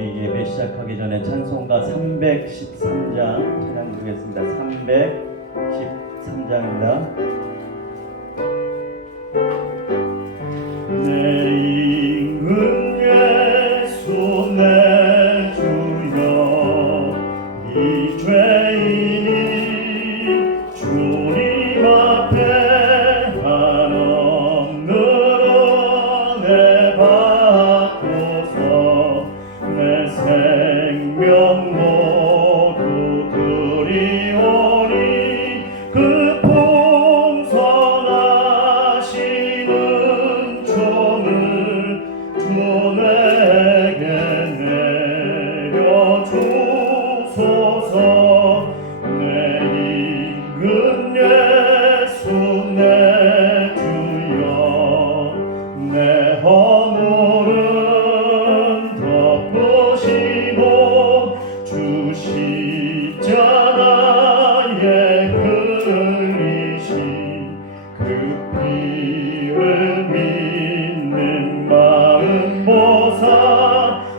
우리 예배 시작하기 전에 찬송가 313장 찬양 드리겠습니다. 313장입니다. 내 임은 예수 내 주여 이 죄인이 주님 앞에 한없는 은혜 받고서 내 생명 모두 드리오니 그 풍성하시는 종을 주 내게 내려주소서. 내 임금 예수 내 주여 내 허물은 덮으시고 주 십자가에 흘리신 그 피를 믿는 마음 보사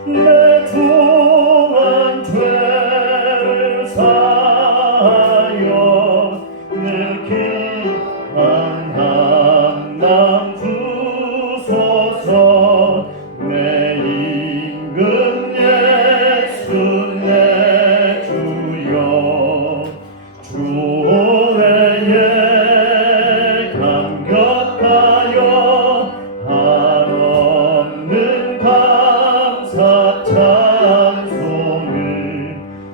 내 중한 죄를 사하여 늘 귀한 한남 주소서. 내 임금 예수 내 주여 주 은혜에 감격하여 한없는 감사 찬송을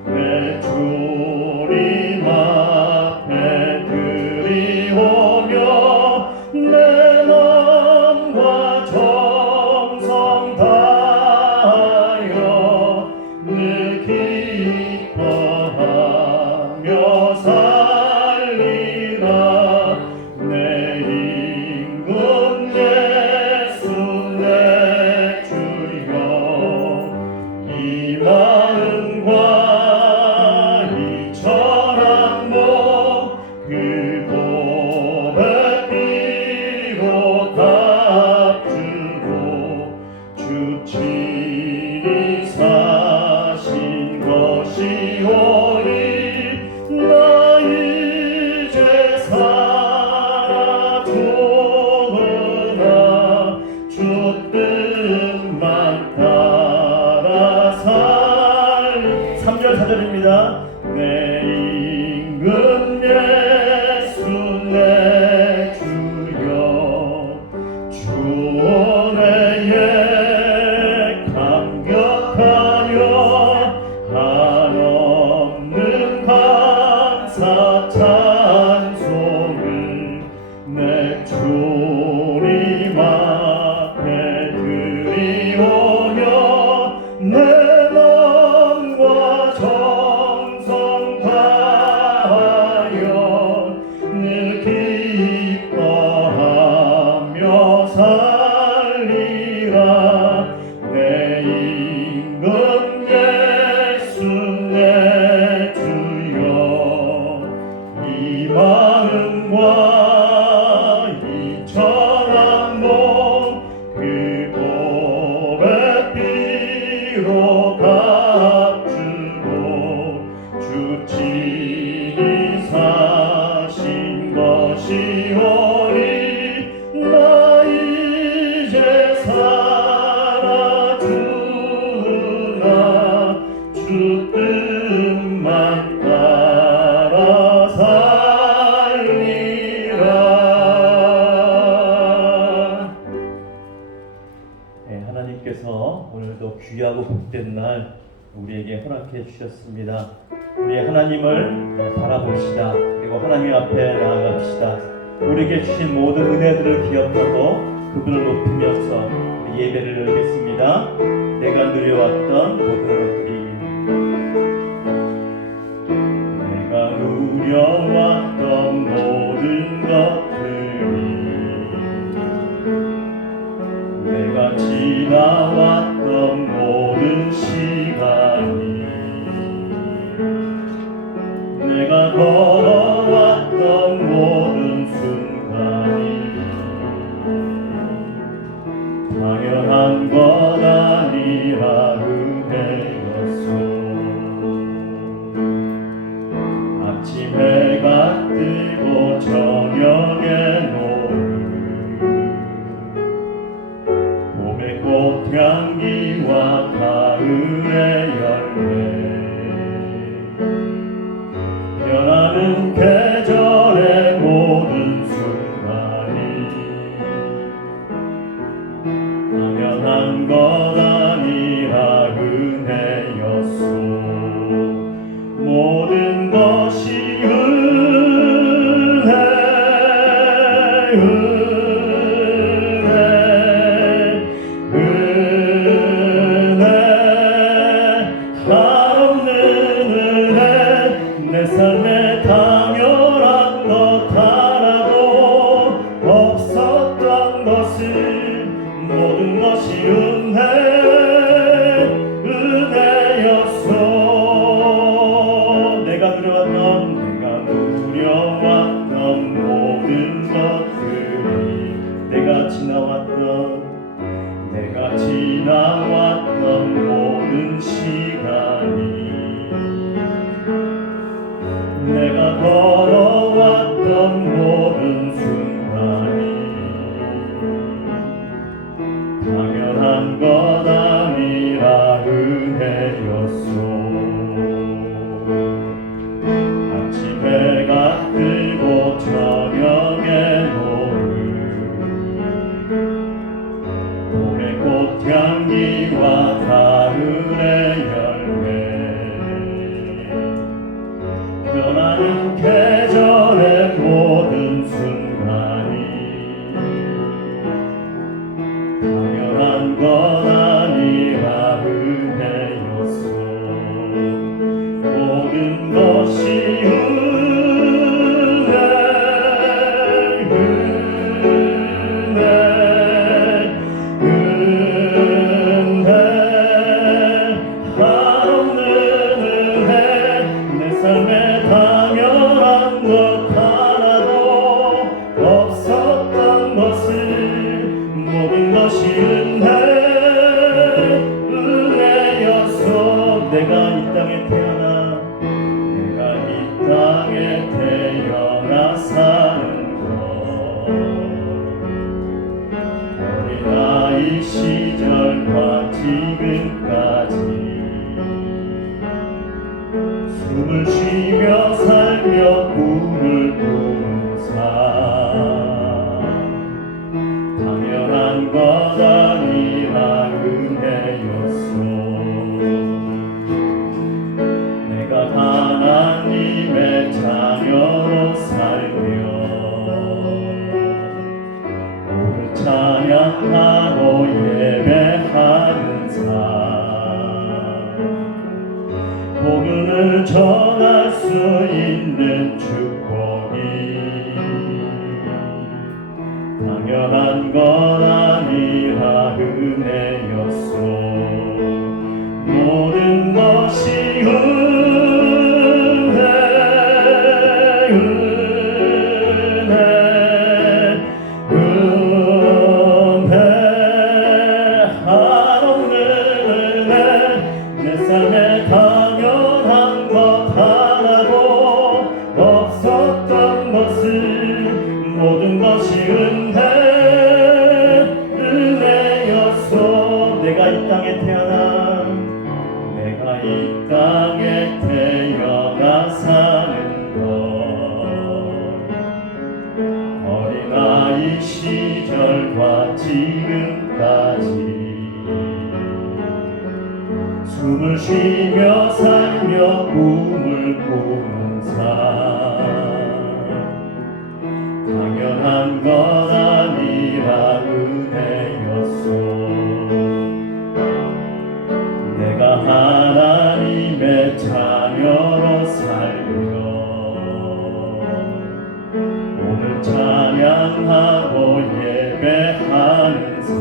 내 주님 앞에 드리오며 내 마음과 정성 다하여 늘 기뻐하며 살리라. 내 임금 예수 내 주여 이 마음과 이 철학모 그 고백 비로 답주고 주 친히 사신 것이오니 나 이제 살아 죽으나 주 뜻만 따라 살리. 3절 4절입니다. 내 임금 예수 내 주여 주 은혜에 감격하여 한없는 감사 찬송을 내 주님 앞에 드리오며 내 마음과 정성 다하여 늘 기뻐하며 살리라. 내 임금 예수 내 주여 이 마음과 이 천한 몸 그 고백 비로 값주고 주 친히 사신 것이오니 나 이제 살아 주나 주 뜻만 따라 살리라. 네, 하나님께서 오늘도 귀하고 복된 날 우리에게 허락해 주셨습니다. 우리 하나님을 바라봅시다. 그리고 하나님 앞에 나아갑시다. 우리에게 주신 모든 은혜들을 기억하고 그분을 높이면서 예배를 열겠습니다. 내가 누려왔던 모든 것들이 내가 누려왔던 모든 것들이 내가 지나왔던 모든 시간이 내가 걸어왔던 모든 순간이 당연한 것 아니라 은혜 은혜였소. 아침 해가 뜨고 저녁에 노을 봄의 꽃향기와 가을의 열매 변하는 계절의 모든 순간이 당연한 건 아니라 은혜였소. 모든 것이 은혜 한없는 은혜. 내 삶에 당연한 것 하나도 없었던 것을 모든 것이 은혜였소. 내가 이 땅에 태어나 사는 것 어린아이 시절과 지금까지 숨을 쉬며 살며 꿈을 꾸는 삶 당연한 것 아니라 은혜였소. 내가 하나님의 자녀로 살며 오늘 찬양하고 예배하는 삶 복음을 전할 수 있는 축복이 당연한 것 아니라 은혜였소. 모든 것이 한없는 은혜. 내 삶에 당연한 것 하나도 없었던 것을 모든 것이 은혜였소. 내가 이 땅에 태어나 사는 것 어린아이 시절과 지금까지 숨을 쉬며 살며 꿈을 꾸는 삶 당연한 것 아니라 은혜였소. 내가 하나님의 자녀로 살며 오늘 찬양하고 예배하는 삶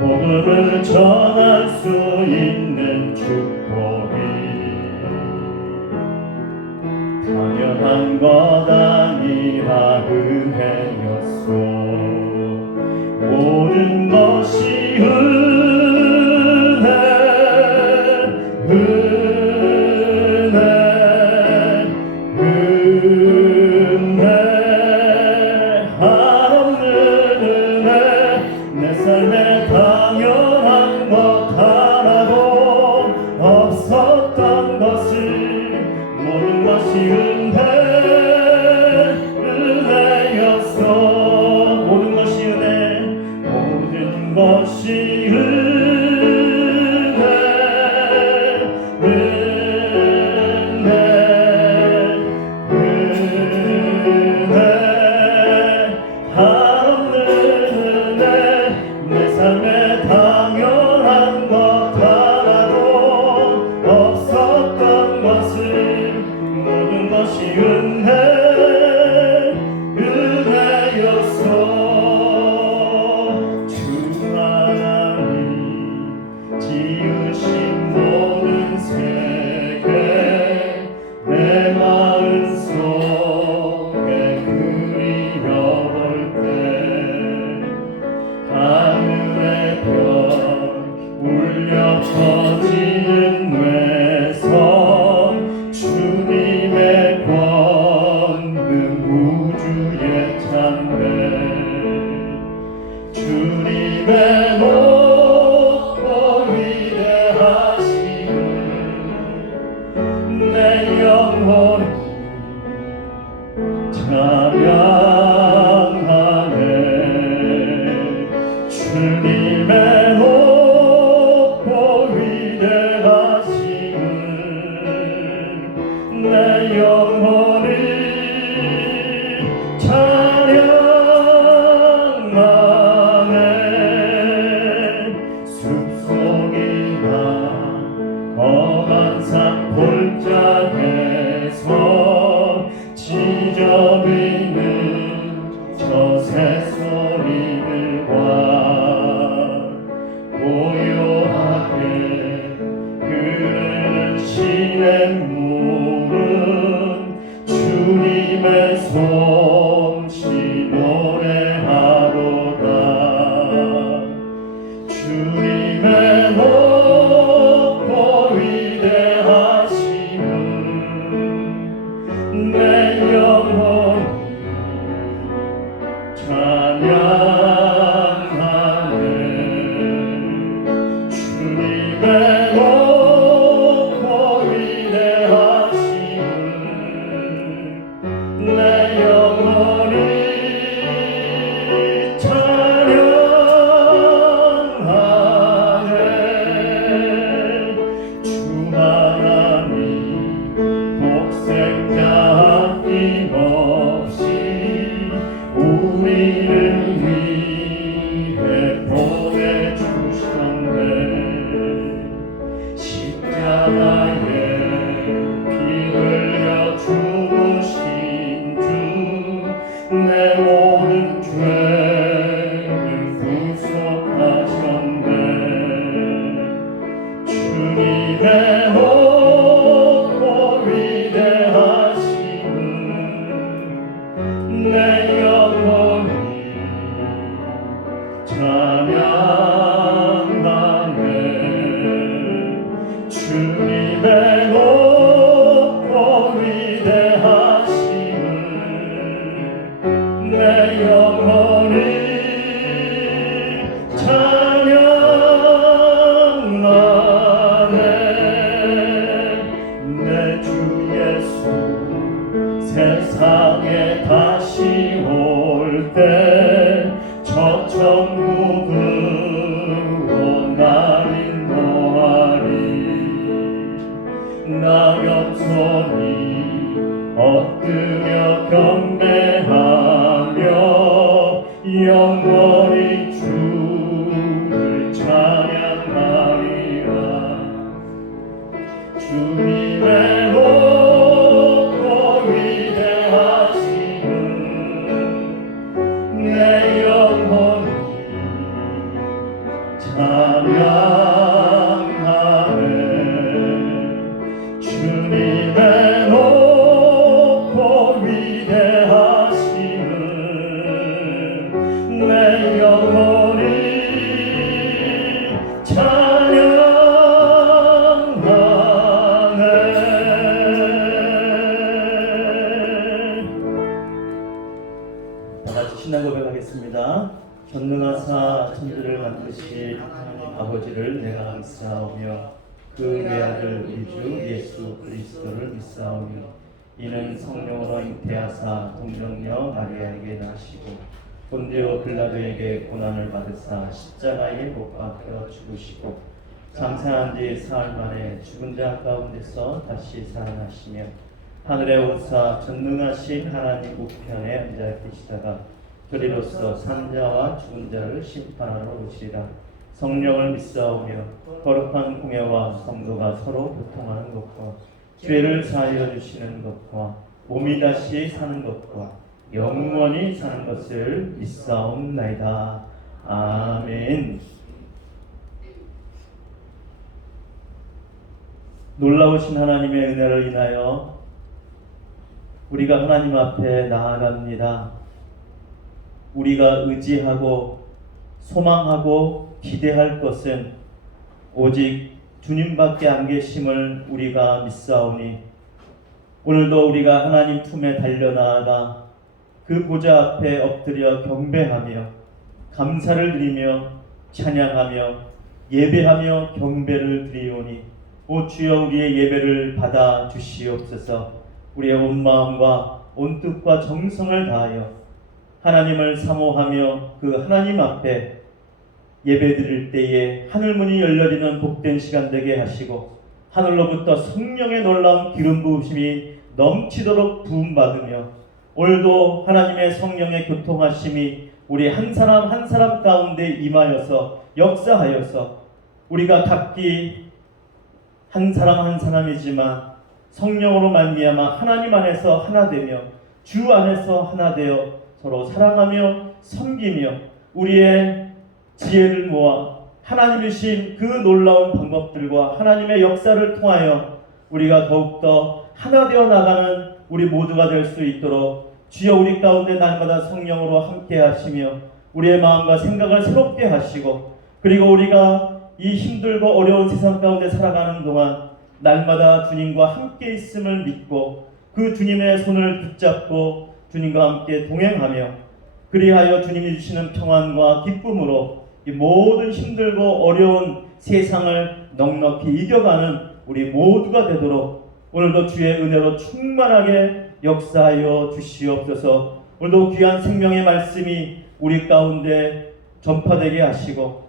복음을 전할 수 있는 축복이 당연한 것 아니라 은혜였소. 모든 것이 한없는 은혜. 내 삶에 당연한 것 하나도 없었던 것을 모든 것이 은혜였소. 모든 것이 은혜. 모든 것이 은혜였소. 주 하나님 고요하게 흐르는 시냇물은 주님의 솜씨 노래하로다. 주님의 높고 위대하심은 내 영혼이 찬양하네. 주님의 높고 위대하심은 내 영혼이 찬양하네. 주 하나님 독생자 아낌없이 우리를 위해 보내주셨네. 십자가에 피 흘려 죽으신 주 내 모든 죄를 구속하셨네. 주님의 높고 위대하심은 내 영혼이 찬양하네. 주님의 높고 위대하심은 내 영혼이 찬양하네. 내 주 예수 세상에 다시 올 때 저 천국으로 날 인도하리. 나 겸손히 엎드려 경배하며 영원히 주를 찬양하리라. 주님의 높고 위대하심은 내 영혼이 찬양하네. 주님의 높고 위대하심은 내 영혼이 찬양하네. 다같이 신앙 고백하겠습니다. 전능하사 천지를 만드신 하나님 아버지를 내가 믿사오며 그 외아들 우리 주 예수 그리스도를 믿사오니 이는 성령으로 잉태하사 동정녀 마리아에게 나시고 본디오 빌라도에게 고난을 받으사 십자가에 못 박혀 죽으시고 장사한 지 사흘 만에 죽은 자 가운데서 다시 살아나시며 하늘에 오사 전능하신 하나님 우편에 앉아 계시다가 저리로서 산자와 죽은 자를 심판하러 오시리라. 성령을 믿사오며 거룩한 공예와 성도가 서로 교통하는 것과 죄를 사하여 주시는 것과 몸이 다시 사는 것과 영원히 사는 것을 믿사옵나이다. 아멘. 놀라우신 하나님의 은혜를 인하여 우리가 하나님 앞에 나아갑니다. 우리가 의지하고 소망하고 기대할 것은 오직 주님밖에 안 계심을 우리가 믿사오니 오늘도 우리가 하나님 품에 달려나아가 그 보좌 앞에 엎드려 경배하며 감사를 드리며 찬양하며 예배하며 경배를 드리오니 오 주여 우리의 예배를 받아 주시옵소서. 우리의 온 마음과 온 뜻과 정성을 다하여 하나님을 사모하며 그 하나님 앞에 예배드릴 때에 하늘문이 열려지는 복된 시간 되게 하시고 하늘로부터 성령의 놀라운 기름 부으심이 넘치도록 부음받으며 오늘도 하나님의 성령의 교통하심이 우리 한 사람 한 사람 가운데 임하여서 역사하여서 우리가 각기 한 사람 한 사람이지만 성령으로 말미암아 하나님 안에서 하나 되며 주 안에서 하나 되어 서로 사랑하며 섬기며 우리의 지혜를 모아 하나님이신 그 놀라운 방법들과 하나님의 역사를 통하여 우리가 더욱더 하나 되어 나가는 우리 모두가 될 수 있도록 주여 우리 가운데 날마다 성령으로 함께 하시며 우리의 마음과 생각을 새롭게 하시고, 그리고 우리가 이 힘들고 어려운 세상 가운데 살아가는 동안 날마다 주님과 함께 있음을 믿고 그 주님의 손을 붙잡고 주님과 함께 동행하며, 그리하여 주님이 주시는 평안과 기쁨으로 이 모든 힘들고 어려운 세상을 넉넉히 이겨가는 우리 모두가 되도록 오늘도 주의 은혜로 충만하게 역사하여 주시옵소서. 오늘도 귀한 생명의 말씀이 우리 가운데 전파되게 하시고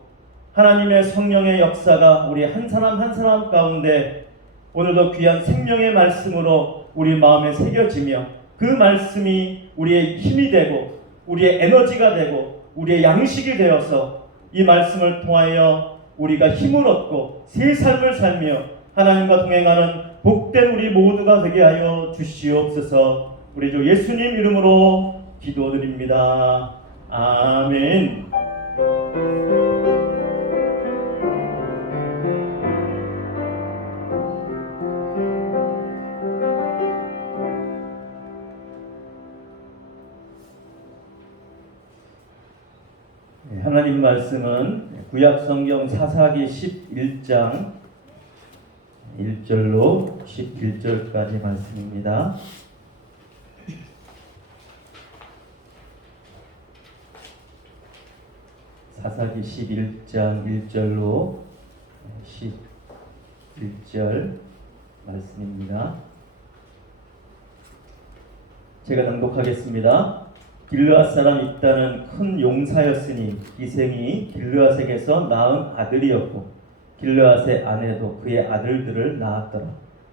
하나님의 성령의 역사가 우리 한 사람 한 사람 가운데 오늘도 귀한 생명의 말씀으로 우리 마음에 새겨지며 그 말씀이 우리의 힘이 되고 우리의 에너지가 되고 우리의 양식이 되어서 이 말씀을 통하여 우리가 힘을 얻고 새 삶을 살며 하나님과 동행하는 복된 우리 모두가 되게 하여 주시옵소서. 우리 주 예수님 이름으로 기도드립니다. 아멘. 하나님 말씀은 구약성경 사사기 11장 1절로 11절까지 말씀입니다. 사사기 11장 1절로 11절 말씀입니다. 제가 낭독하겠습니다. 길르앗 사람 입다는 큰 용사였으니 기생이 길르앗에게서 낳은 아들이었고 길르앗의 아내도 그의 아들들을 낳았더라.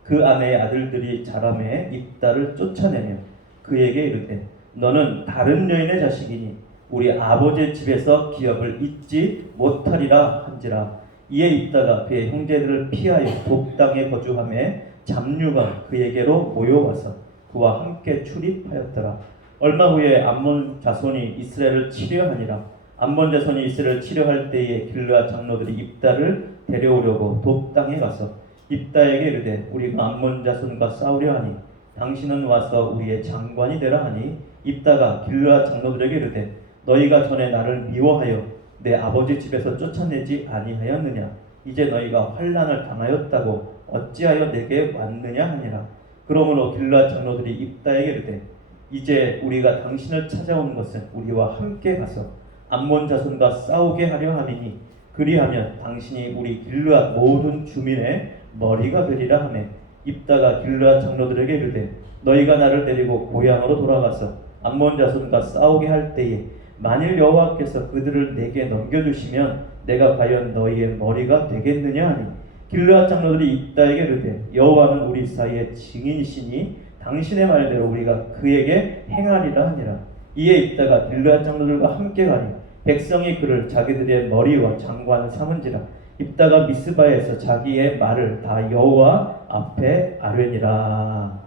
그 아내의 아들들이 자라매 입다를 쫓아내며 그에게 이르되 너는 다른 여인의 자식이니 우리 아버지의 집에서 기업을 잊지 못하리라 한지라. 이에 입다가 그의 형제들을 피하여 독당에 거주하며 잡류가 그에게로 모여와서 그와 함께 출입하였더라. 얼마 후에 암몬 자손이 이스라엘을 치려하니라. 암몬 자손이 이스라엘을 치려할 때에 길르앗 장로들이 입다를 데려오려고 독당에 가서 입다에게 이르되 우리가 암몬 자손과 싸우려 하니 당신은 와서 우리의 장관이 되라 하니 입다가 길르앗 장로들에게 이르되 너희가 전에 나를 미워하여 내 아버지 집에서 쫓아내지 아니하였느냐. 이제 너희가 환난을 당하였다고 어찌하여 내게 왔느냐 하니라. 그러므로 길르앗 장로들이 입다에게 이르되 이제 우리가 당신을 찾아온 것은 우리와 함께 가서 암몬 자손과 싸우게 하려 함이니 그리하면 당신이 우리 길르앗 모든 주민의 머리가 되리라 하매 입다가 길르앗 장로들에게 이르되 너희가 나를 데리고 고향으로 돌아가서 암몬 자손과 싸우게 할 때에 만일 여호와께서 그들을 내게 넘겨주시면 내가 과연 너희의 머리가 되겠느냐 하니 길르앗 장로들이 입다에게 이르되 여호와는 우리 사이의 증인이시니 당신의 말대로 우리가 그에게 행하리라 하니라. 이에 입다가 길르앗 장로들과 함께 가니 백성이 그를 자기들의 머리와 장관을 삼은지라. 입다가 미스바에서 자기의 말을 다 여호와 앞에 아뢰니라.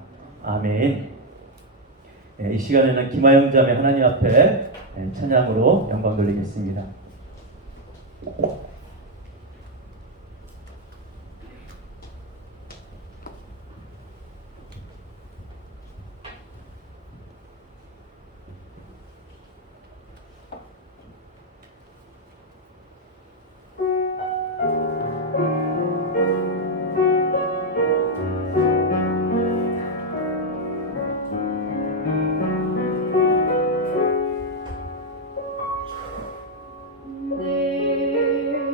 아멘. 이 시간에는 김하영 자매 하나님 앞에 찬양으로 영광 돌리겠습니다. 내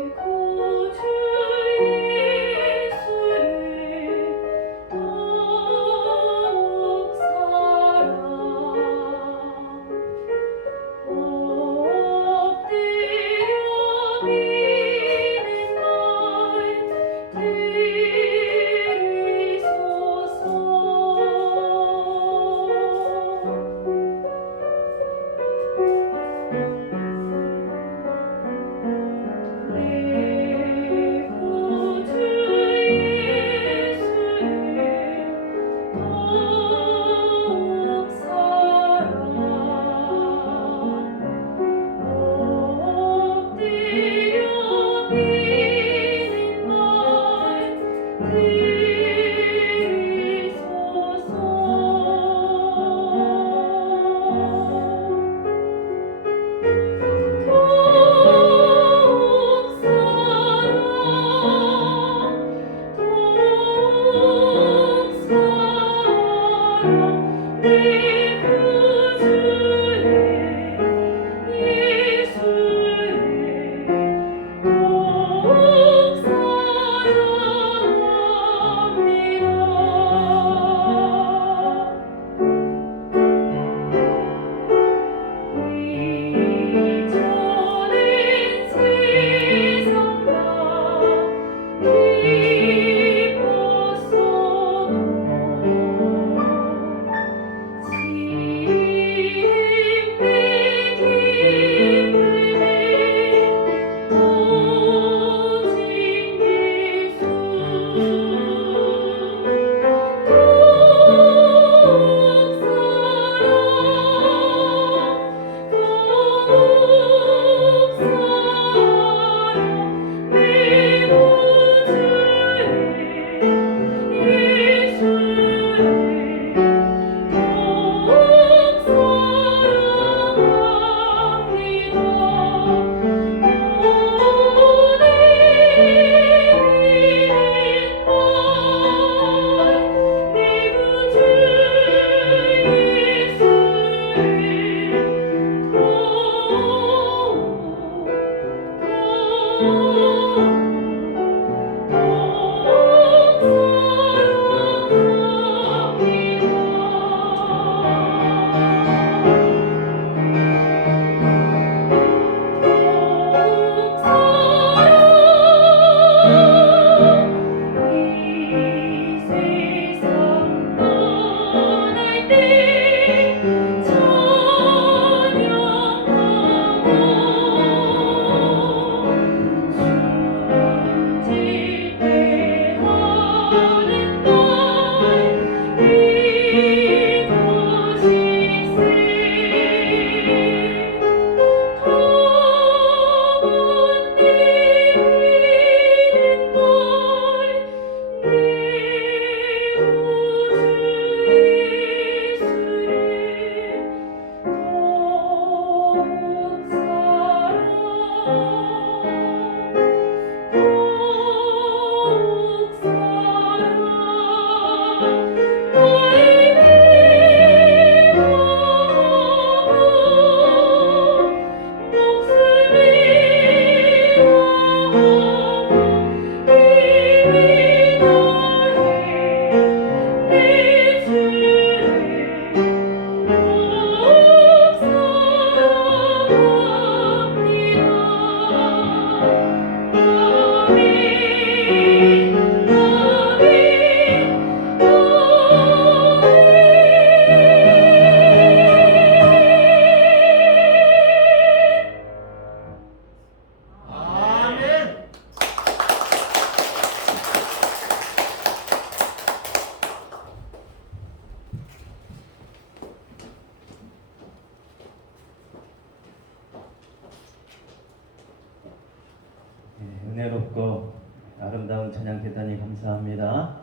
은혜롭고 아름다운 찬양 대단히 감사합니다.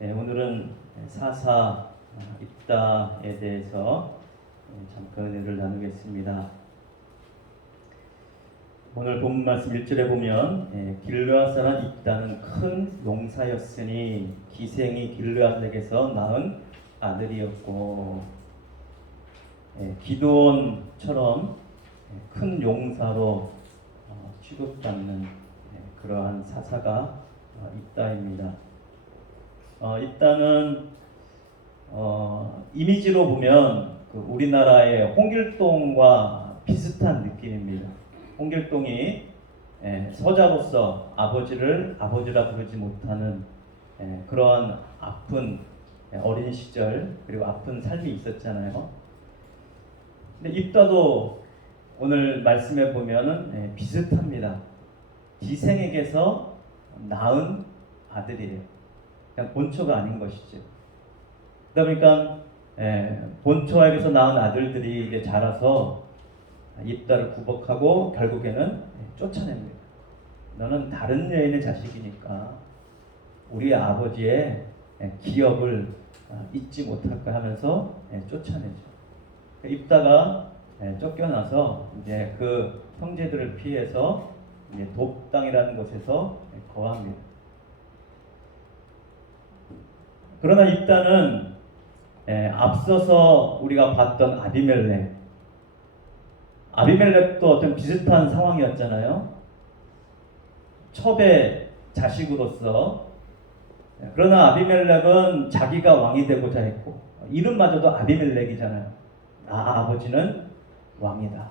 오늘은 사사 입다에 대해서 잠깐 은혜를 나누겠습니다. 오늘 본문 말씀 1절에 보면 길르앗 사람 입다는 큰 용사였으니 기생이 길르앗에게서 낳은 아들이었고, 기드온처럼 큰 용사로 취급받는 그러한 사사가 입다입니다. 입다는 이미지로 보면 우리나라의 홍길동과 비슷한 느낌입니다. 홍길동이 서자로서 아버지를 아버지라 부르지 못하는 그러한 아픈 어린 시절, 그리고 아픈 삶이 있었잖아요. 근데 입다도 오늘 말씀에 보면은 비슷합니다. 기생에게서 낳은 아들이에요. 그냥 본처가 아닌 것이죠. 그러다 보니까 본처에게서 낳은 아들들이 이제 자라서 입다를 구박하고 결국에는 쫓아냅니다. 너는 다른 여인의 자식이니까 우리 아버지의 기업을 잊지 못할까 하면서 쫓아내죠. 입다가 쫓겨나서 이제 그 형제들을 피해서 이제 돕당이라는 곳에서 거합니다. 그러나 입다는 앞서서 우리가 봤던 아비멜렉도 어떤 비슷한 상황이었잖아요. 첩의 자식으로서. 그러나 아비멜렉은 자기가 왕이 되고자 했고, 이름마저도 아비멜렉이잖아요. 아버지는 왕이다.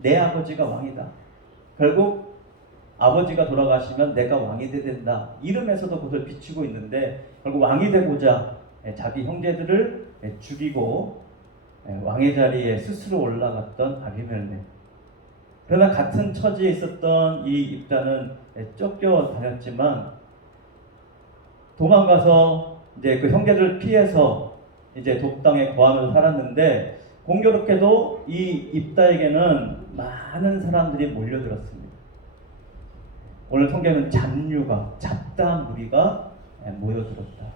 내 아버지가 왕이다. 결국 아버지가 돌아가시면 내가 왕이 돼야 된다. 이름에서도 그것을 비추고 있는데, 결국 왕이 되고자 자기 형제들을 죽이고 왕의 자리에 스스로 올라갔던 아비멜렉. 그러나 같은 처지에 있었던 이 입다는 쫓겨다녔지만 도망가서 이제 그 형제들을 피해서 이제 돕당에 거하면서 살았는데, 공교롭게도 이 입다에게는 많은 사람들이 몰려들었습니다. 오늘 성경은 잡다한 무리가 모여들었다.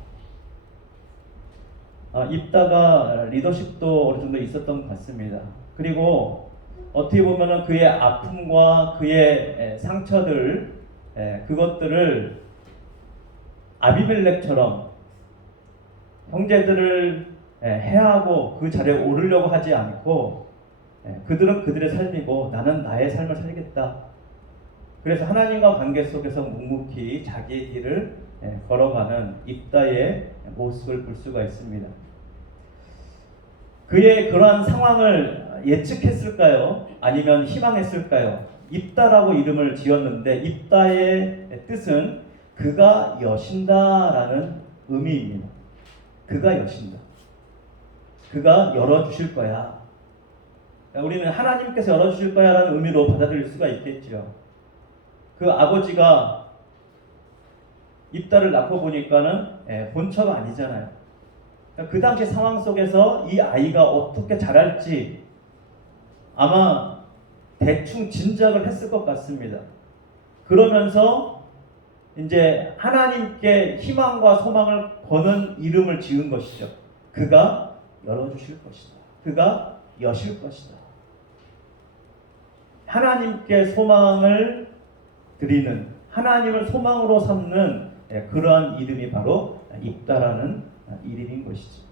입다가 리더십도 어느 정도 있었던 것 같습니다. 그리고 어떻게 보면은 그의 아픔과 그의 상처들, 그것들을 아비멜렉처럼 형제들을 해하고 그 자리에 오르려고 하지 않고, 그들은 그들의 삶이고 나는 나의 삶을 살겠다. 그래서 하나님과 관계 속에서 묵묵히 자기의 길을 걸어가는 입다의 모습을 볼 수가 있습니다. 그의 그러한 상황을 예측했을까요? 아니면 희망했을까요? 입다라고 이름을 지었는데, 입다의 뜻은 그가 여신다라는 의미입니다. 그가 여신다. 그가 열어주실 거야. 우리는 하나님께서 열어주실 거야 라는 의미로 받아들일 수가 있겠죠. 그 아버지가 입다를 낳고 보니까는 본처가 아니잖아요. 그 당시 상황 속에서 이 아이가 어떻게 자랄지 아마 대충 짐작을 했을 것 같습니다. 그러면서 이제 하나님께 희망과 소망을 거는 이름을 지은 것이죠. 그가 열어주실 것이다. 그가 여실 것이다. 하나님께 소망을 드리는, 하나님을 소망으로 삼는 그러한 이름이 바로 입다라는 이름인 것이죠.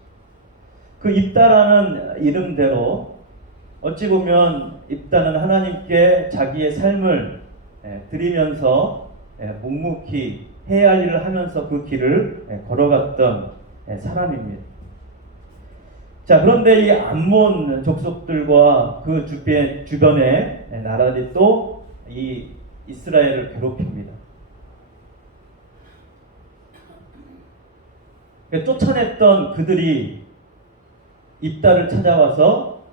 그 입다라는 이름대로 어찌 보면 입다는 하나님께 자기의 삶을 드리면서 묵묵히 해야 할 일을 하면서 그 길을 걸어갔던 사람입니다. 자, 그런데 이 암몬 족속들과 그 주변의 나라들이 또 이 이스라엘을 괴롭힙니다. 쫓아냈던 그들이 입다를 찾아와서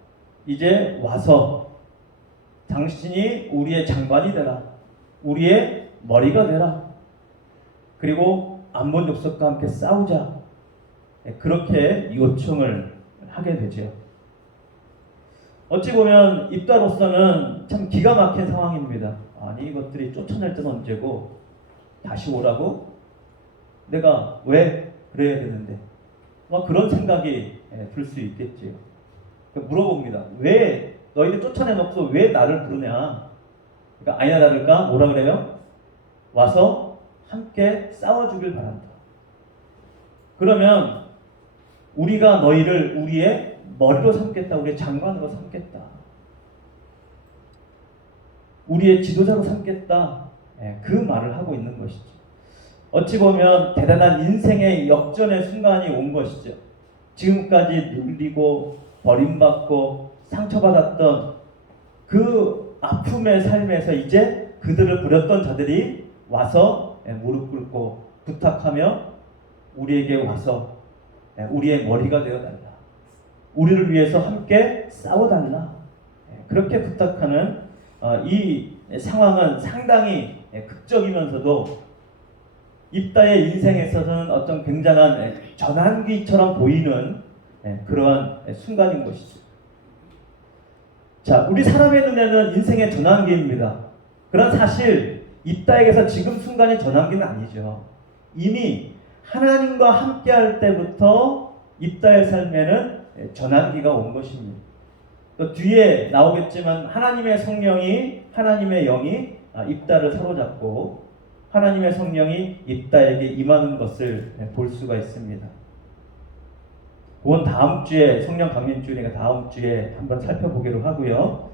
이제 와서 당신이 우리의 장관이 되라. 우리의 머리가 되라. 그리고 암몬 족속과 함께 싸우자. 그렇게 요청을 하게 되죠. 어찌 보면 입다로서는 참 기가 막힌 상황입니다. 아니 이것들이 쫓아낼 때는 언제고 다시 오라고? 내가 왜 그래야 되는데? 막 그런 생각이 들 수 있겠지요. 물어봅니다. 왜 너희들 쫓아내놓고 왜 나를 부르냐? 그러니까 아니나 다를까 뭐라 그래요? 와서 함께 싸워주길 바란다. 그러면 우리가 너희를 우리의 머리로 삼겠다. 우리의 장관으로 삼겠다. 우리의 지도자로 삼겠다. 그 말을 하고 있는 것이죠. 어찌 보면 대단한 인생의 역전의 순간이 온 것이죠. 지금까지 눌리고 버림받고 상처받았던 그 아픔의 삶에서 이제 그들을 부렸던 자들이 와서 무릎 꿇고 부탁하며 우리에게 와서 우리의 머리가 되어달라. 우리를 위해서 함께 싸워달라. 그렇게 부탁하는 이 상황은 상당히 극적이면서도 입다의 인생에 있어서는 어떤 굉장한 전환기처럼 보이는 그러한 순간인 것이죠. 자, 우리 사람의 눈에는 인생의 전환기입니다. 그런 사실 입다에게서 지금 순간이 전환기는 아니죠. 이미 하나님과 함께할 때부터 입다의 삶에는 전환기가 온 것입니다. 또 뒤에 나오겠지만 하나님의 성령이 하나님의 영이 입다를 사로잡고 하나님의 성령이 입다에게 임하는 것을 볼 수가 있습니다. 그건 다음 주에 성령 강림주니까 다음 주에 한번 살펴보기로 하고요.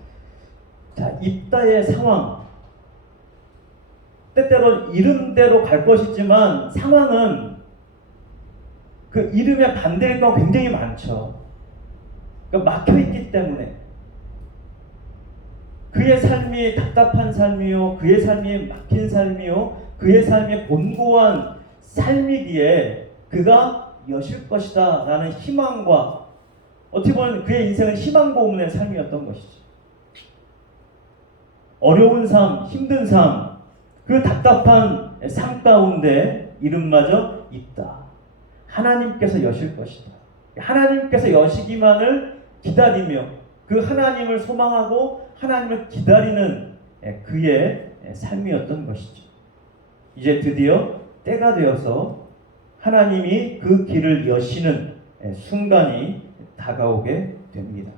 자, 입다의 상황 때때로 이름대로 갈 것이지만 상황은 그 이름의 반대일 경우 굉장히 많죠. 그러니까 막혀있기 때문에 그의 삶이 답답한 삶이요, 그의 삶이 막힌 삶이요, 그의 삶이 곤고한 삶이기에 그가 여실 것이다 라는 희망과 어떻게 보면 그의 인생은 희망 고문의 삶이었던 것이죠. 어려운 삶, 힘든 삶, 그 답답한 삶 가운데 이름마저 있다. 하나님께서 여실 것이다. 하나님께서 여시기만을 기다리며 그 하나님을 소망하고 하나님을 기다리는 그의 삶이었던 것이죠. 이제 드디어 때가 되어서 하나님이 그 길을 여시는 순간이 다가오게 됩니다.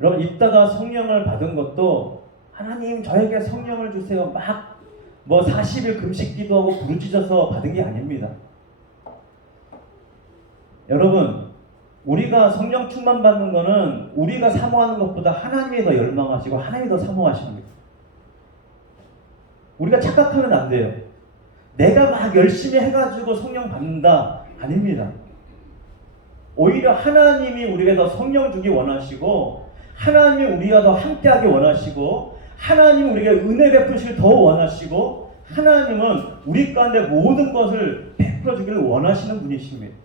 여러분, 이따가 성령을 받은 것도 하나님 저에게 성령을 주세요 막 40일 금식 기도하고 부르짖어서 받은 게 아닙니다. 여러분, 우리가 성령 충만 받는 거는 우리가 사모하는 것보다 하나님이 더 열망하시고 하나님이 더 사모하십니다. 우리가 착각하면 안 돼요. 내가 막 열심히 해가지고 성령 받는다. 아닙니다. 오히려 하나님이 우리에게 더 성령 주기 원하시고 하나님이 우리가 더 함께하기 원하시고 하나님이 우리에게 은혜 베푸시길 더 원하시고 하나님은 우리 가운데 모든 것을 베풀어 주기를 원하시는 분이십니다.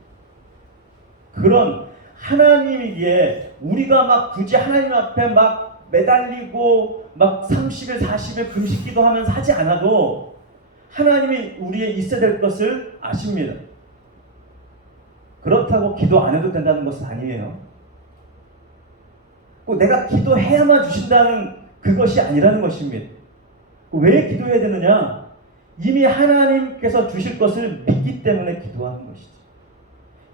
그런 하나님이기에 우리가 막 굳이 하나님 앞에 막 매달리고 막 30일 40일 금식 기도하면서 하지 않아도 하나님이 우리에 있어야 될 것을 아십니다. 그렇다고 기도 안 해도 된다는 것은 아니에요. 꼭 내가 기도해야만 주신다는 그것이 아니라는 것입니다. 왜 기도해야 되느냐? 이미 하나님께서 주실 것을 믿기 때문에 기도하는 것이죠.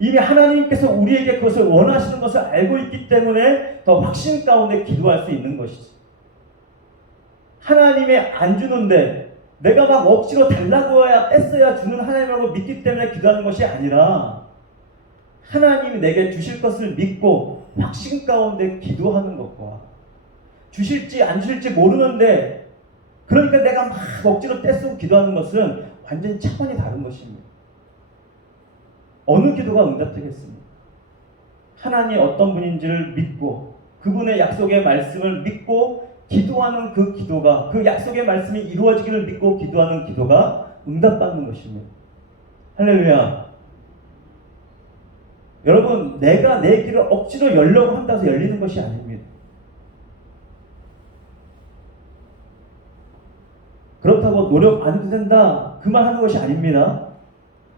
이미 하나님께서 우리에게 그것을 원하시는 것을 알고 있기 때문에 더 확신 가운데 기도할 수 있는 것이죠. 하나님이 안 주는데 내가 막 억지로 달라고 해야 뺐어야 주는 하나님이라고 믿기 때문에 기도하는 것이 아니라 하나님이 내게 주실 것을 믿고 확신 가운데 기도하는 것과 주실지 안 주실지 모르는데 그러니까 내가 막 억지로 떼쓰고 기도하는 것은 완전히 차원이 다른 것입니다. 어느 기도가 응답되겠습니까? 하나님이 어떤 분인지를 믿고 그분의 약속의 말씀을 믿고 기도하는 그 기도가 그 약속의 말씀이 이루어지기를 믿고 기도하는 기도가 응답받는 것입니다. 할렐루야. 여러분, 내가 내 길을 억지로 열려고 한다고 해서 열리는 것이 아닙니다. 그렇다고 노력 안 해도 된다 그 말 하는 것이 아닙니다.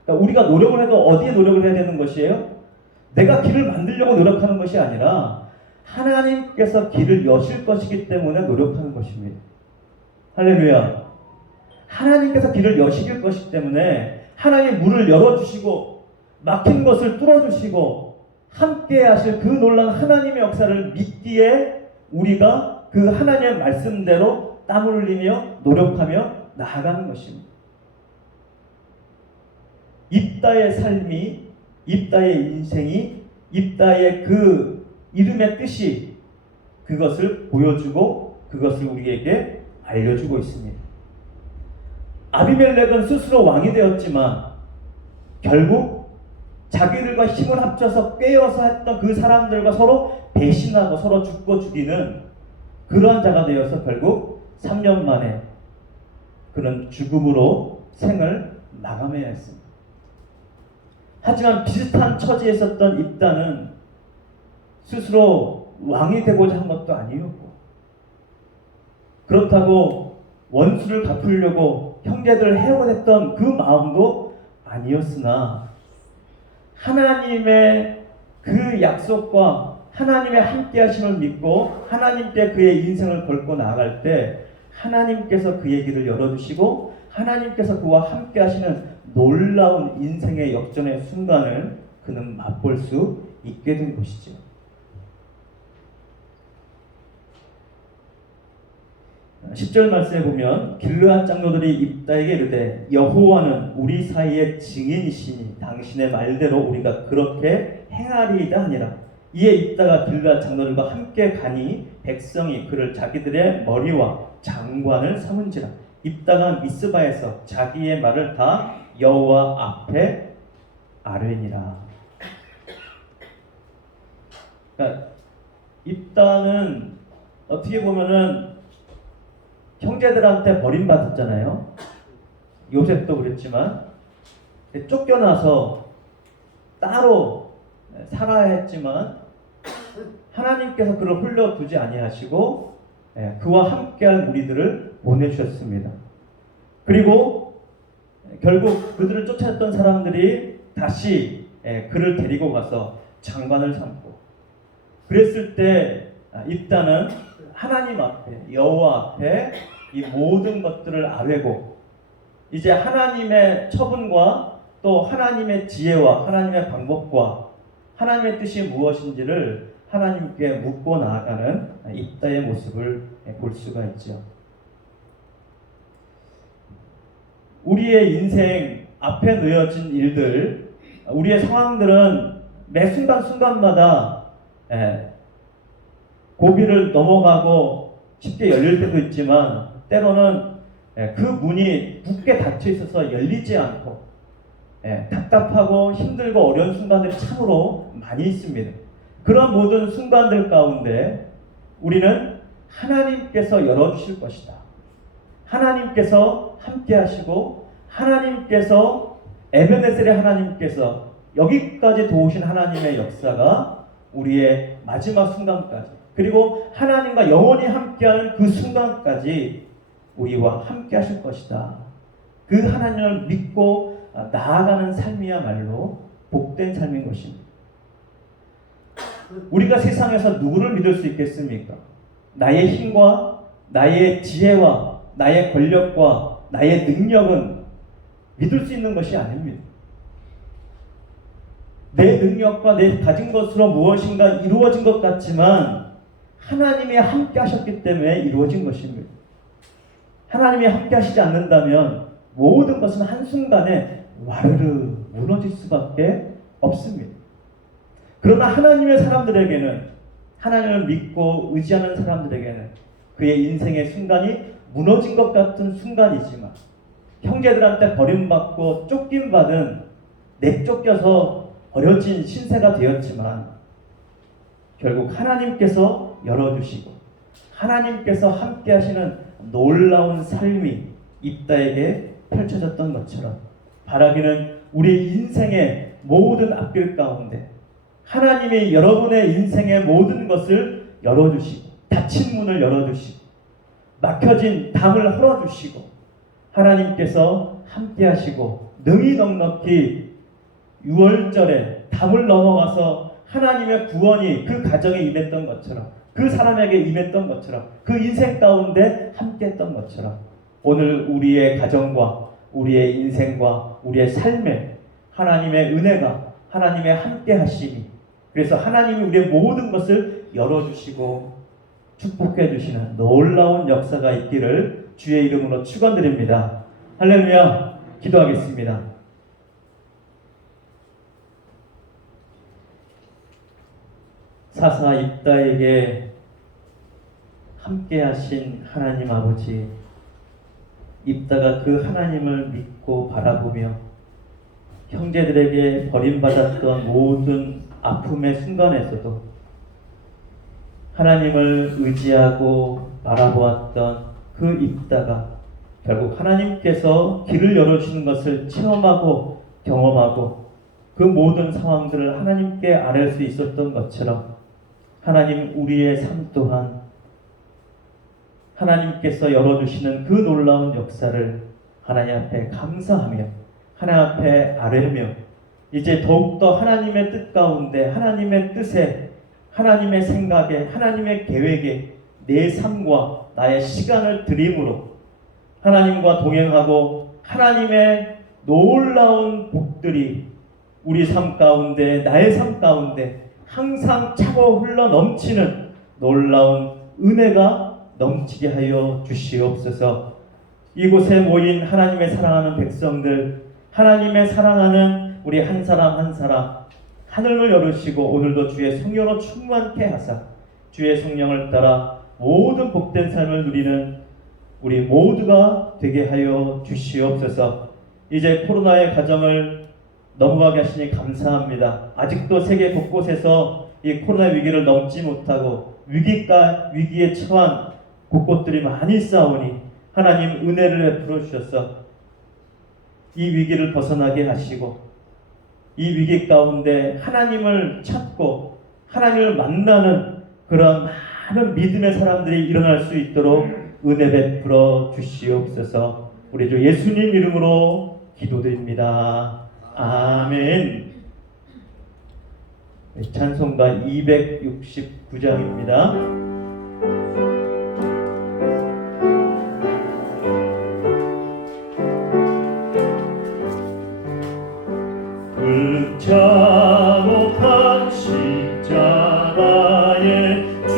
그러니까 우리가 노력을 해도 어디에 노력을 해야 되는 것이에요? 내가 길을 만들려고 노력하는 것이 아니라 하나님께서 길을 여실 것이기 때문에 노력하는 것입니다. 할렐루야. 하나님께서 길을 여실 것이기 때문에 하나님 문을 열어주시고 막힌 것을 뚫어주시고 함께 하실 그 놀라운 하나님의 역사를 믿기에 우리가 그 하나님의 말씀대로 땀을 흘리며 노력하며 나아가는 것입니다. 입다의 삶이, 입다의 인생이, 입다의 그 이름의 뜻이 그것을 보여주고 그것을 우리에게 알려주고 있습니다. 아비멜렉은 스스로 왕이 되었지만 결국 자기들과 힘을 합쳐서 꿰어서 했던 그 사람들과 서로 배신하고 서로 죽고 죽이는 그러한 자가 되어서 결국 3년 만에 그는 죽음으로 생을 마감해야 했습니다. 하지만 비슷한 처지에 있었던 입다는 스스로 왕이 되고자 한 것도 아니었고, 그렇다고 원수를 갚으려고 형제들을 해오랬던 그 마음도 아니었으나 하나님의 그 약속과 하나님의 함께 하심을 믿고 하나님께 그의 인생을 걸고 나아갈 때 하나님께서 그의 길을 열어주시고 하나님께서 그와 함께 하시는 놀라운 인생의 역전의 순간을 그는 맛볼 수 있게 된 것이죠. 10절 말씀에 보면 길르앗 장로들이 입다에게 이르되 여호와는 우리 사이의 증인이시니 당신의 말대로 우리가 그렇게 행하리이다 하니라. 이에 입다가 길르앗 장로들과 함께 가니 백성이 그를 자기들의 머리와 장관을 삼은지라. 입다가 미스바에서 자기의 말을 다 여호와 앞에 아뢰니라. 그러니까 입다는 어떻게 보면은 형제들한테 버림받았잖아요. 요셉도 그랬지만 쫓겨나서 따로 살아야 했지만 하나님께서 그를 홀려두지 아니하시고 그와 함께할 우리들을 보내주셨습니다. 그리고 결국 그들을 쫓아냈던 사람들이 다시 그를 데리고 가서 장관을 삼고 그랬을 때 입다는 하나님 앞에 여호와 앞에 이 모든 것들을 아뢰고 이제 하나님의 처분과 또 하나님의 지혜와 하나님의 방법과 하나님의 뜻이 무엇인지를 하나님께 묻고 나아가는 입다의 모습을 볼 수가 있죠. 우리의 인생 앞에 놓여진 일들, 우리의 상황들은 매 순간순간마다 고비를 넘어가고 쉽게 열릴 때도 있지만 때로는 그 문이 굳게 닫혀 있어서 열리지 않고 답답하고 힘들고 어려운 순간들이 참으로 많이 있습니다. 그런 모든 순간들 가운데 우리는 하나님께서 열어주실 것이다. 하나님께서 함께 하시고 하나님께서 에베네셀의 하나님께서 여기까지 도우신 하나님의 역사가 우리의 마지막 순간까지 그리고 하나님과 영원히 함께하는 그 순간까지 우리와 함께 하실 것이다. 그 하나님을 믿고 나아가는 삶이야말로 복된 삶인 것입니다. 우리가 세상에서 누구를 믿을 수 있겠습니까? 나의 힘과 나의 지혜와 나의 권력과 나의 능력은 믿을 수 있는 것이 아닙니다. 내 능력과 내 가진 것으로 무엇인가 이루어진 것 같지만 하나님이 함께 하셨기 때문에 이루어진 것입니다. 하나님이 함께 하시지 않는다면 모든 것은 한순간에 와르르 무너질 수밖에 없습니다. 그러나 하나님의 사람들에게는 하나님을 믿고 의지하는 사람들에게는 그의 인생의 순간이 무너진 것 같은 순간이지만 형제들한테 버림받고 쫓김받은 내쫓겨서 버려진 신세가 되었지만 결국 하나님께서 열어주시고 하나님께서 함께 하시는 놀라운 삶이 입다에게 펼쳐졌던 것처럼 바라기는 우리 인생의 모든 앞길 가운데 하나님이 여러분의 인생의 모든 것을 열어주시고 닫힌 문을 열어주시고 막혀진 담을 헐어주시고 하나님께서 함께 하시고 능히 넉넉히 6월절에 담을 넘어가서 하나님의 구원이 그 가정에 임했던 것처럼, 그 사람에게 임했던 것처럼, 그 인생 가운데 함께했던 것처럼 오늘 우리의 가정과 우리의 인생과 우리의 삶에 하나님의 은혜가, 하나님의 함께하심이, 그래서 하나님이 우리의 모든 것을 열어주시고 축복해 주시는 놀라운 역사가 있기를 주의 이름으로 축원드립니다. 할렐루야. 기도하겠습니다. 사사 입다에게 함께하신 하나님 아버지, 입다가 그 하나님을 믿고 바라보며 형제들에게 버림받았던 모든 아픔의 순간에서도 하나님을 의지하고 바라보았던 그 입다가 결국 하나님께서 길을 열어주시는 것을 체험하고 경험하고 그 모든 상황들을 하나님께 아뢰 수 있었던 것처럼 하나님, 우리의 삶 또한 하나님께서 열어주시는 그 놀라운 역사를 하나님 앞에 감사하며 하나님 앞에 아뢰며 이제 더욱더 하나님의 뜻 가운데, 하나님의 뜻에, 하나님의 생각에, 하나님의 계획에 내 삶과 나의 시간을 드림으로 하나님과 동행하고 하나님의 놀라운 복들이 우리 삶 가운데, 나의 삶 가운데 항상 차고 흘러 넘치는 놀라운 은혜가 넘치게 하여 주시옵소서. 이곳에 모인 하나님의 사랑하는 백성들, 하나님의 사랑하는 우리 한 사람 한 사람 하늘을 열으시고 오늘도 주의 성령으로 충만케 하사 주의 성령을 따라 모든 복된 삶을 누리는 우리 모두가 되게 하여 주시옵소서. 이제 코로나의 가정을 넘어가게 하시니 감사합니다. 아직도 세계 곳곳에서 이 코로나 위기를 넘지 못하고 위기에 처한 곳곳들이 많이 싸우니 하나님 은혜를 베풀어 주셔서 이 위기를 벗어나게 하시고 이 위기 가운데 하나님을 찾고 하나님을 만나는 그런 많은 믿음의 사람들이 일어날 수 있도록 은혜 베풀어 주시옵소서. 우리 주 예수님 이름으로 기도드립니다. 아멘. 찬송가 269장입니다. 자목한 십자가에 주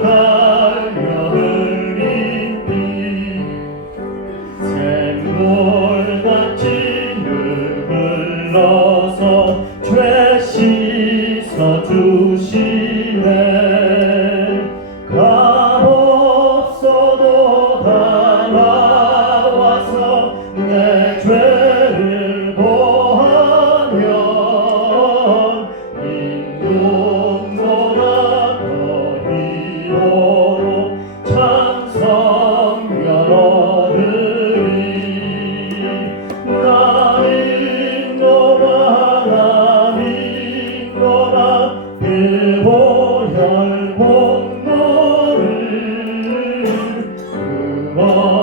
달려흘린 피 샘물같이 늘 흘러서 죄 씻어주시네. 값없어도 다 나와서 내 죄를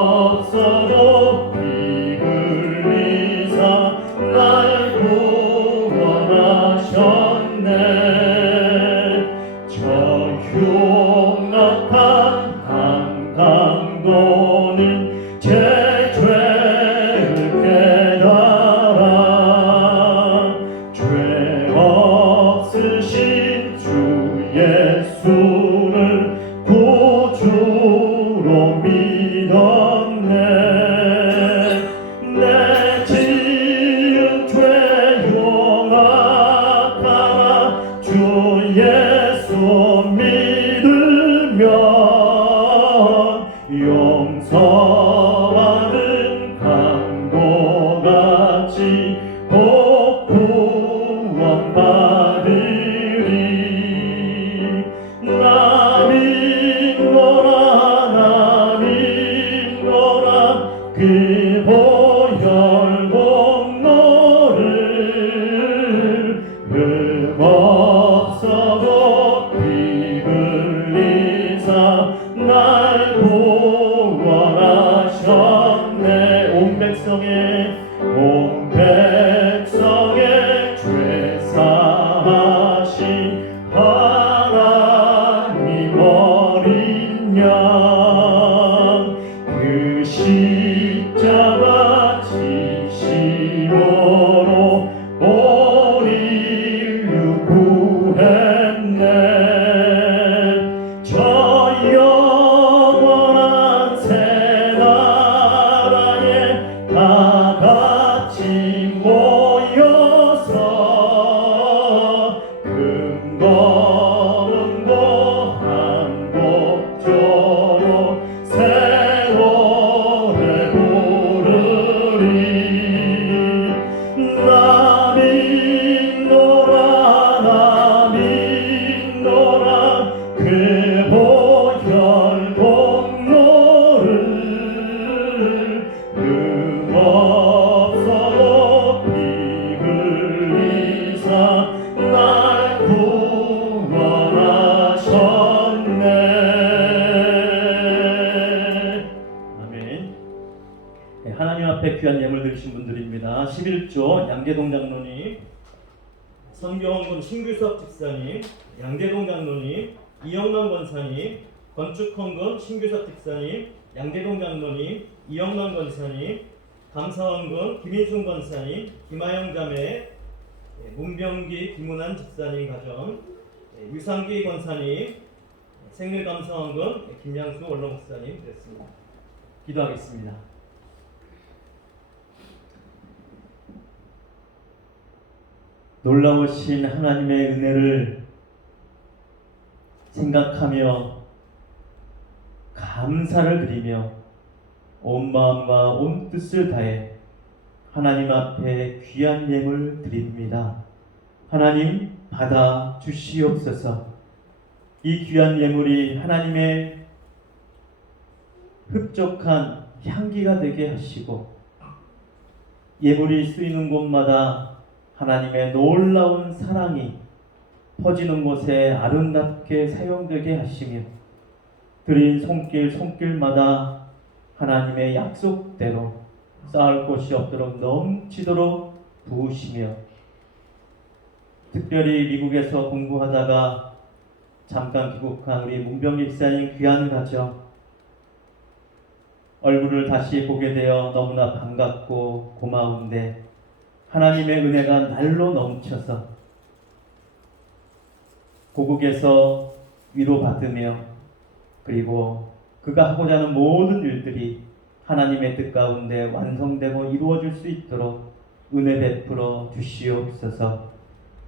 없어도 피 흘리사 날 구원하셨네. 저 흉악한 한강도는 제 죄를 깨달아 죄 없으신 주 예수를 구주로 믿었네. 내 지은 죄 용악하나 주 예수 믿으면 용서받은 강도같이 복 구원받으리. 나 믿노라 그 보혈 공로를 흠없어도 피 흘리사 날 구원하셨네. 온 백성의 죄 사하신 십자가 지심으로 우리를 구했네. 저 영원한 새 나라에 다 같이 모여서 금거문고 한곡조로 새 노래 부르리. 나 믿노라 그 보혈 공로를 없어도 피 흘리사 날 구원하셨네. 아멘. 네, 하나님 앞에 귀한 예물 드리신 분들입니다. 11조 양재동 장로님, 선교원군 신규석 집사님, 양재동 장로님, 이영만 권사님, 건축헌군 신규석 집사님, 양재동 장로님, 이영만 권사님, 감사원군 김인순 권사님, 김하영 자매, 문병기 김문환 집사님 가정, 유상기 권사님, 생일감사원군 김양수 원로 목사님 됐습니다. 기도하겠습니다. 놀라우신 하나님의 은혜를 생각하며 감사를 드리며 온 마음과 온 뜻을 다해 하나님 앞에 귀한 예물 드립니다. 하나님 받아 주시옵소서. 이 귀한 예물이 하나님의 흡족한 향기가 되게 하시고 예물이 쓰이는 곳마다 하나님의 놀라운 사랑이 퍼지는 곳에 아름답게 사용되게 하시며 드린 손길마다 하나님의 약속대로 쌓을 곳이 없도록 넘치도록 부으시며 특별히 미국에서 공부하다가 잠깐 귀국한 우리 문병기 집사님 귀한 가정 얼굴을 다시 보게 되어 너무나 반갑고 고마운데 하나님의 은혜가 날로 넘쳐서 고국에서 위로받으며 그리고 그가 하고자 하는 모든 일들이 하나님의 뜻 가운데 완성되고 이루어질 수 있도록 은혜 베풀어 주시옵소서.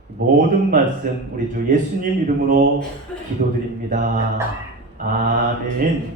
모든 말씀 우리 주 예수님 이름으로 기도드립니다. 아멘.